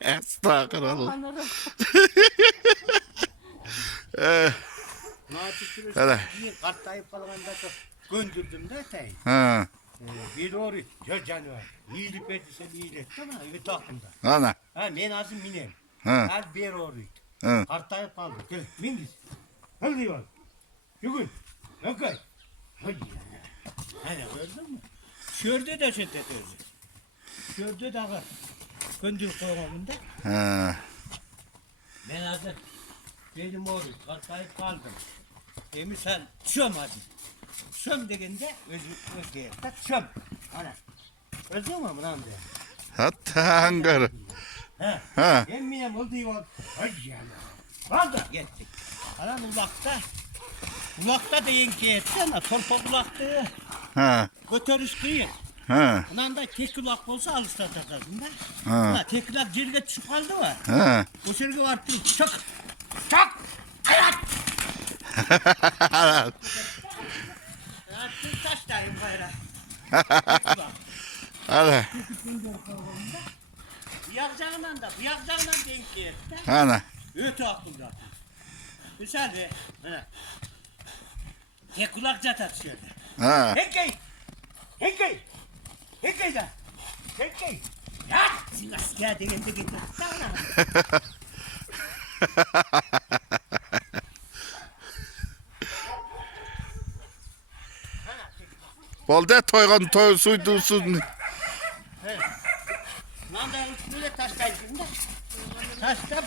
Estağfurullah. Anladım. Hele. Kartlayıp kalganda da göndürdüm de tay. Ha, Bir doğru ya canavar. İyilik verdiyse iyilik etti ama evet aklımda. ana. Ha men azım minem. Ha. Her bir doğruydu. Ha. Kartlayıp kaldı. Gel mingiz. Hadi diyor. Yugul. Yakay. Hadi ya. Hani gördün mü? Şördü de şiddet öldü. Şördü de ağır. Göndür koymamında. Ha. Ben azı dedim oğlum kartlayıp kaldım. Sen çöm hadi. Çöm degende özü çöm. Ana. Özü mü lan be? Hatta hangarı. He. Ha. Emminem oldu yuva. Ay yana. Kaldı gittik. Anam ulakta. Ulakta deyin ki etti ama torpa ulaktı. Ha. Götürüş kıyın. Ha. Ulan da tek ulak olsa alıştıracağız da. Ha. Ha. Tek ulak cirge çık kaldı mı? Ha. O sürgü var. Çak. Çak. Hayat. Attım taştayım bayrağı. Hadi. Bıyakcağından da denk geldi. Ana. Öte aklımda. Müsaade. Tek kulak catat şöyle. Ha. Hekkey! Hekkey! Hekkey de! Hekkey! Ya! Sinas geldi gitti. Sana. Bolda toygan toy suydusun. Lan da böyle taştayım da. Taşta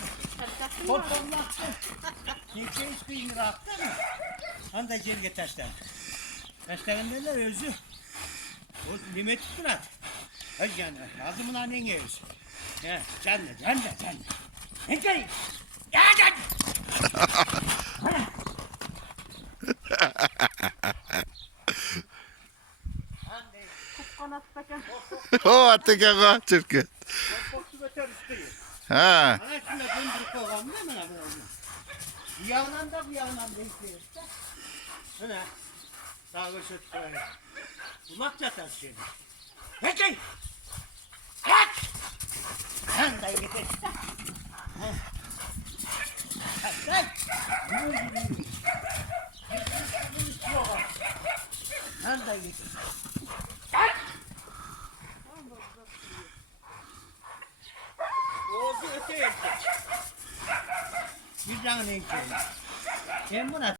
toplamlaktı. Hekkey sıkıyın rahattı mı? Anda cerge taşlar. Taşların neler özü? O limet tuturat. Ay canım, ağzımın annen özü. Ya, canlı. Hekkey! Ya can! Kupkanattaki. O attık aga çirkin. Korktu beter üstüyüm. Ha. Ana şuna döndürüp koyalım değil mi lan bunu? Bir yandan da bir yandan bekliyoruz da. Ana. Sağ köşe koyalım. Kulak çatar şimdi. Peki. Aç. Sen de git işte. Sen. Sen de git. Aç. Oğuz'u öte yaptı. Bir tane ekledim. Ben buna